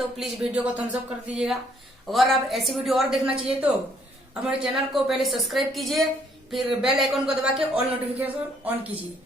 तो please video को Thums up कर दीजिएगा। अगर आप ऐसी वीडियो और देखना चाहिए तो हमारे चैनल को पहले सब्सक्राइब कीजिए, फिर बेल आइकन को दबा के ऑल नोटिफिकेशन ऑन कीजिए।